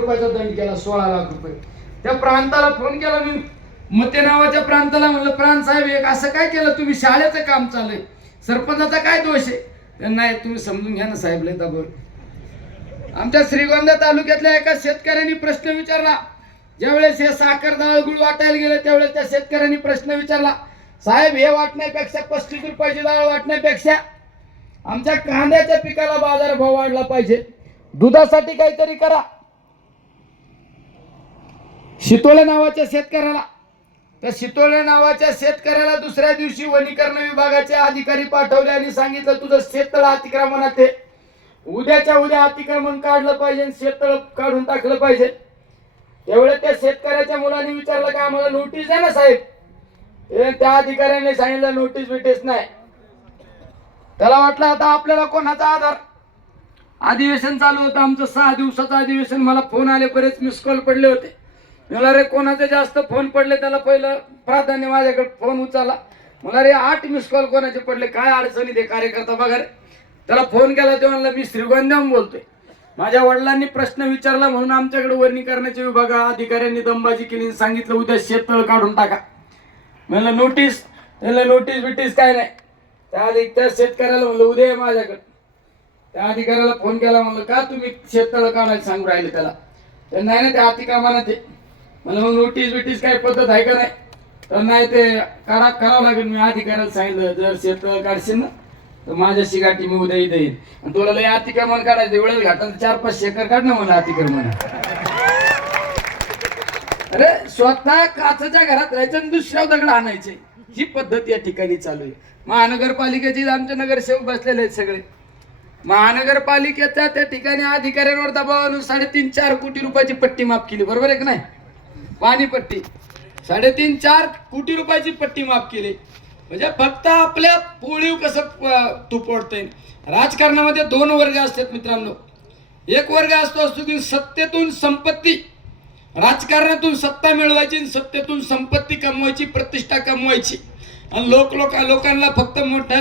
रुपयाचा दंड केला, 16 लाख रुपये. त्या प्रांताला फोन केला मी, मते नावाच्या प्रांताला, म्हणलं प्रांत साहेब एक असं काय केलं तुम्ही, शाळेचं काम चालू आहे, सरपंचाचा काय दोष आहे? नाही तुम्ही समजून घ्या ना साहेब, लय दाबोर. आमच्या श्रीगोंदा तालुक्यातल्या एका शेतकऱ्यांनी प्रश्न विचारला, ज्यावेळेस हे साखर डाळ गुळ वाटायला गेले त्यावेळेस त्या शेतकऱ्यांनी प्रश्न विचारला, साहेब हे वाटण्यापेक्षा 35 रुपयाची डाळ वाटण्यापेक्षा आमच्या कांद्याच्या पिकाला बाजारभाव वाढला पाहिजे, दुधासाठी काहीतरी करा. शितोळे नावाच्या शेतकऱ्याला, त्या शितोळे नावाच्या शेतकऱ्याला दुसऱ्या दिवशी वनीकरण विभागाचे अधिकारी पाठवले आणि सांगितलं तुझं शेततळ अतिक्रमणात आहे, उद्याच्या उद्या अतिक्रमण काढलं पाहिजे, शेततळ काढून टाकलं पाहिजे. त्यावेळेस त्या शेतकऱ्याच्या मुलांनी विचारलं का आम्हाला नोटीस द्या ना साहेब. त्या अधिकाऱ्याने सांगितलं नोटीस बिटीस नाही. त्याला वाटलं आता आपल्याला कोणाचा आधार. अधिवेशन चालू होतं आमचं, 6 दिवसाचं अधिवेशन. मला फोन आले, बरेच मिस कॉल पडले होते. मला रे कोणाचे जास्त फोन पडले त्याला पहिलं प्राधान्य माझ्याकडे फोन उचलला. मला रे 8 मिस कॉल कोणाचे पडले, काय अडचणी ते कार्यकर्ता बघा रे. त्याला फोन केला ते म्हणला मी श्रीगोंद्याहून बोलतोय, माझ्या वडिलांनी प्रश्न विचारला म्हणून आमच्याकडे वनीकरणाच्या विभागा अधिकाऱ्यांनी दमबाजी केली, सांगितलं उद्या शेततळ काढून टाका. म्हणलं नोटीस, त्याला नोटीस बिटीस काय नाही. त्या शेतकऱ्याला म्हणलं उद्या माझ्याकडे. त्या अधिकाऱ्याला फोन केला, म्हणलं का तुम्ही शेततळ काढायला सांगू राहिले त्याला. तर नाही ना ते अतिक्रमणात आहे. म्हणलं मग नोटीस बिटीस काय पद्धत आहे का नाही. तर नाही ते करावं लागेल. मी अधिकाऱ्याला सांगितलं जर शेततळ काढशील ना तर माझ्याशी गाठी, मी उद्या इथे येईल. आणि तुला लय अतिक्रमण काढायचं वेळेस घाटात 4-5 एकर काढ ना मला अतिक्रमण. अरे स्वतः काचच्या घरात राहायचं आणि दुसऱ्या दगड आणायचे, ही पद्धत या ठिकाणी चालू आहे. महानगरपालिकेची आमचे नगरसेवक बसलेले आहेत सगळे. महानगरपालिकेच्या त्या ठिकाणी अधिकाऱ्यांवर दबाव आणून 3.5-4 कोटी रुपयाची पट्टी माफ केली, बरोबर आहे का नाही. पाणी पट्टी 3.5-4 कोटी रुपयाची पट्टी माफ केली. म्हणजे फक्त आपल्या पोळीव कसं तूप ओढते. राजकारणामध्ये 2 वर्ग असतात मित्रांनो. एक वर्ग असतो की सत्तेतून संपत्ती, राजकारणातून सत्ता मिळवायची, सत्तेतून संपत्ती कमवायची, प्रतिष्ठा कमवायची. आणि लोकांना फक्त मोठ्या